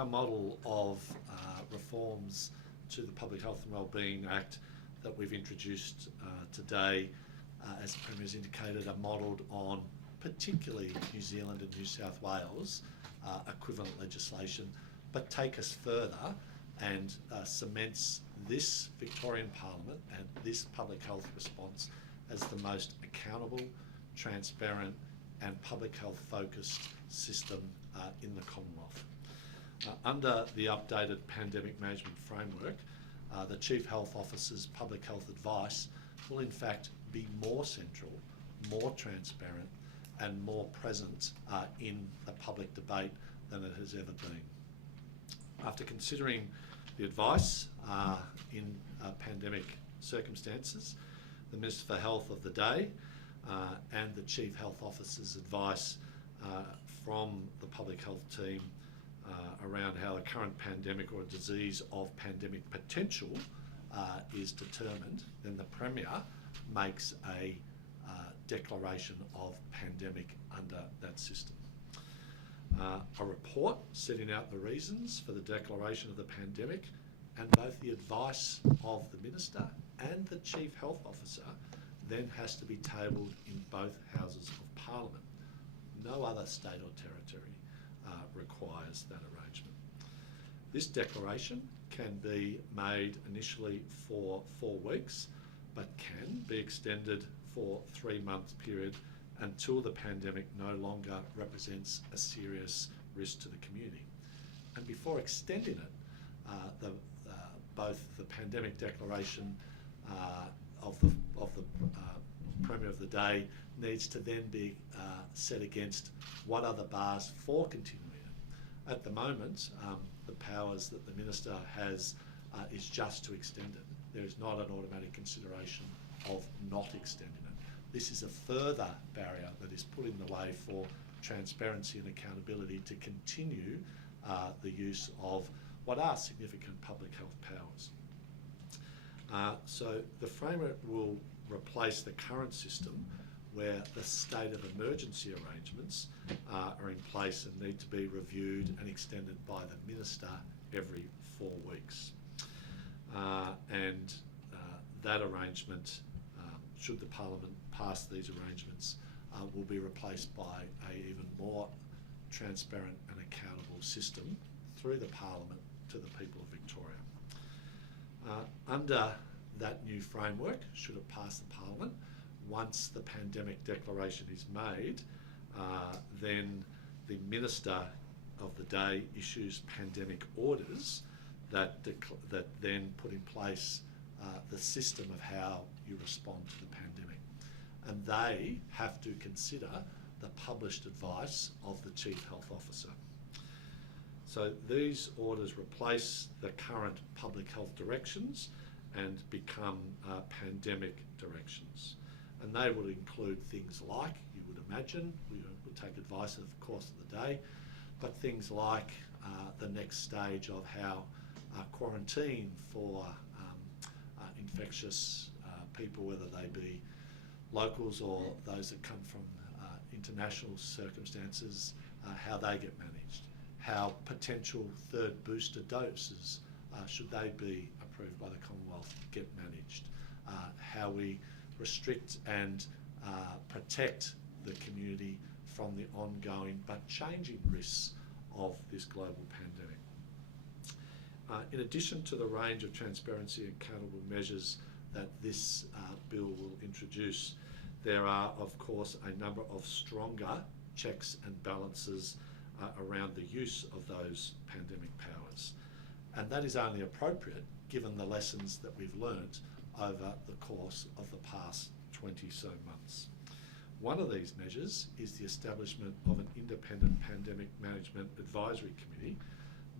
Our model of reforms to the Public Health and Wellbeing Act that we've introduced today, as the Premier has indicated, are modelled on particularly New Zealand and New South Wales equivalent legislation, but take us further and cements this Victorian Parliament and this public health response as the most accountable, transparent and public health focused system in the Commonwealth. Under the updated pandemic management framework, the Chief Health Officer's public health advice will in fact be more central, more transparent and more present in the public debate than it has ever been. After considering the advice in pandemic circumstances, the Minister for Health of the day and the Chief Health Officer's advice from the public health team around how the current pandemic or disease of pandemic potential is determined, then the Premier makes a declaration of pandemic under that system. A report setting out the reasons for the declaration of the pandemic and both the advice of the Minister and the Chief Health Officer then has to be tabled in both Houses of Parliament. No other state or territory requires that arrangement. This declaration can be made initially for 4 weeks, but can be extended for a 3-month period until the pandemic no longer represents a serious risk to the community. And before extending it, both the pandemic declaration of the Premier of the day needs to then be set against what are the bars for continuing it. At the moment, the powers that the Minister has is just to extend it. There is not an automatic consideration of not extending it. This is a further barrier that is put in the way for transparency and accountability to continue the use of what are significant public health powers. So the framework will replace the current system where the state of emergency arrangements are in place and need to be reviewed and extended by the Minister every 4 weeks. That arrangement, should the Parliament pass these arrangements, will be replaced by an even more transparent and accountable system through the Parliament to the people of Victoria. Under that new framework, should it pass the Parliament, once the pandemic declaration is made, then the Minister of the day issues pandemic orders that then put in place the system of how you respond to the pandemic. And they have to consider the published advice of the Chief Health Officer. So these orders replace the current public health directions and become pandemic directions. And they will include things like, you would imagine, we would take advice of course of the day, but things like the next stage of how quarantine for infectious people, whether they be locals or those that come from international circumstances, how they get managed, how potential third booster doses, should they be approved by the Commonwealth, get managed, how we restrict and protect the community from the ongoing but changing risks of this global pandemic. In addition to the range of transparency and accountable measures that this bill will introduce, there are of course a number of stronger checks and balances around the use of those pandemic powers. And that is only appropriate given the lessons that we've learnt over the course of the past 20 so months. One of these measures is the establishment of an independent pandemic management advisory committee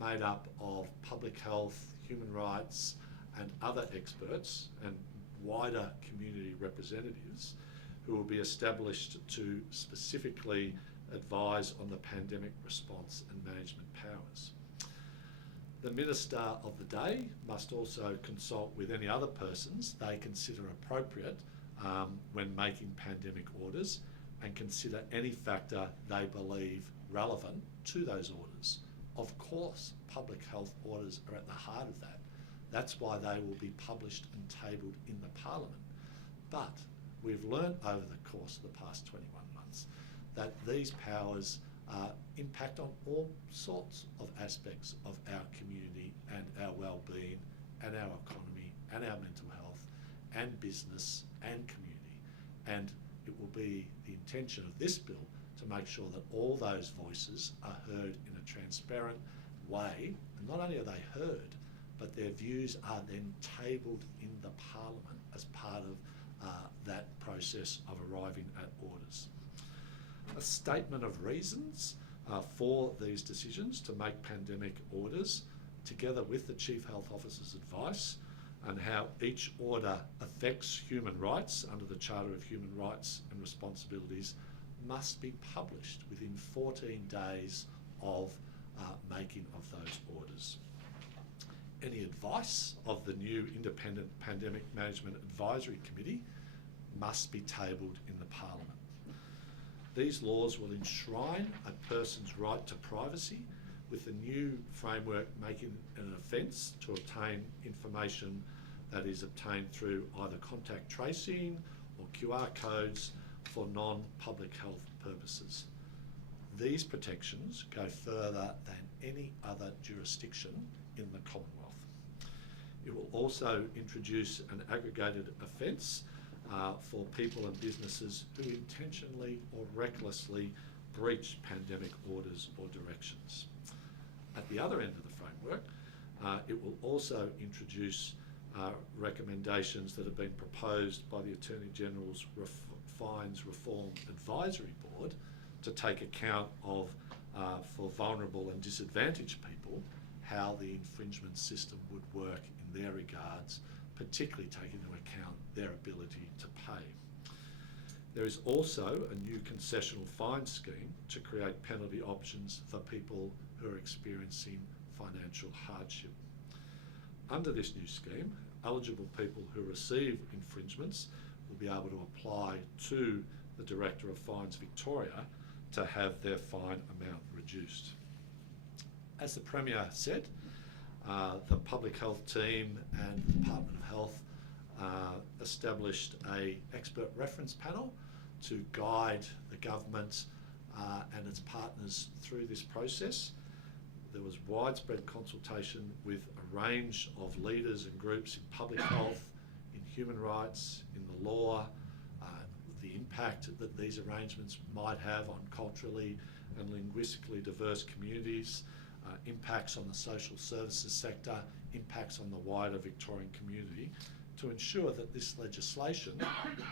made up of public health, human rights and other experts and wider community representatives who will be established to specifically advise on the pandemic response and management powers. The Minister of the day must also consult with any other persons they consider appropriate when making pandemic orders and consider any factor they believe relevant to those orders. Of course, public health orders are at the heart of that. That's why they will be published and tabled in the Parliament. But we've learned over the course of the past 21 months that these powers impact on all sorts of aspects of our community and our well-being and our economy and our mental health and business and community. And it will be the intention of this bill to make sure that all those voices are heard in a transparent way. And not only are they heard, but their views are then tabled in the Parliament as part of that process of arriving at orders. A statement of reasons for these decisions to make pandemic orders, together with the Chief Health Officer's advice and how each order affects human rights under the Charter of Human Rights and Responsibilities, must be published within 14 days of making of those orders. Any advice of the new Independent Pandemic Management Advisory Committee must be tabled in the Parliament. These laws will enshrine a person's right to privacy, with the new framework making it an offence to obtain information that is obtained through either contact tracing or QR codes for non-public health purposes. These protections go further than any other jurisdiction in the Commonwealth. It will also introduce an aggregated offence for people and businesses who intentionally or recklessly breach pandemic orders or directions. At the other end of the framework, it will also introduce recommendations that have been proposed by the Attorney General's Fines Reform Advisory Board to take account of, for vulnerable and disadvantaged people, how the infringement system would work in their regards, particularly taking into account their ability to pay. There is also a new concessional fine scheme to create penalty options for people who are experiencing financial hardship. Under this new scheme, eligible people who receive infringements will be able to apply to the Director of Fines Victoria to have their fine amount reduced. As the Premier said, the Public Health team and the Department of Health established an expert reference panel to guide the government and its partners through this process. There was widespread consultation with a range of leaders and groups in public health, in human rights, in the law, the impact that these arrangements might have on culturally and linguistically diverse communities, impacts on the social services sector, impacts on the wider Victorian community, to ensure that this legislation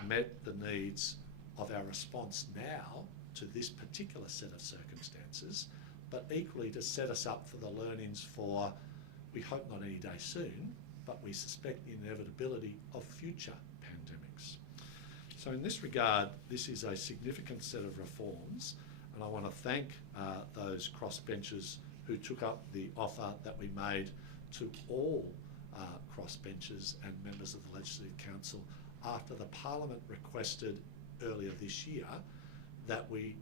met the needs of our response now to this particular set of circumstances, but equally to set us up for the learnings for, we hope not any day soon, but we suspect the inevitability of future pandemics. So in this regard, this is a significant set of reforms, and I want to thank those crossbenchers who took up the offer that we made to all crossbenchers and members of the Legislative Council after the Parliament requested earlier this year that we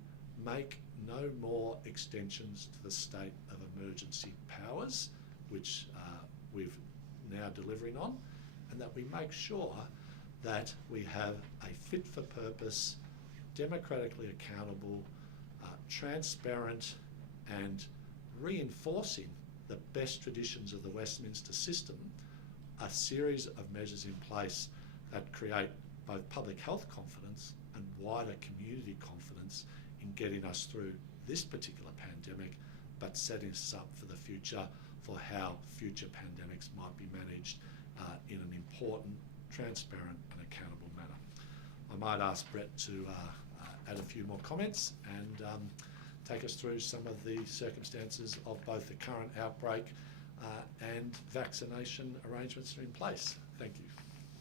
make no more extensions to the state of emergency powers, which we're now delivering on, and that we make sure that we have a fit-for-purpose, democratically accountable, transparent and reinforcing the best traditions of the Westminster system, a series of measures in place that create both public health confidence and wider community confidence in getting us through this particular pandemic, but setting us up for the future for how future pandemics might be managed in an important, transparent and accountable manner. I might ask Brett to add a few more comments and take us through some of the circumstances of both the current outbreak and vaccination arrangements that are in place. Thank you.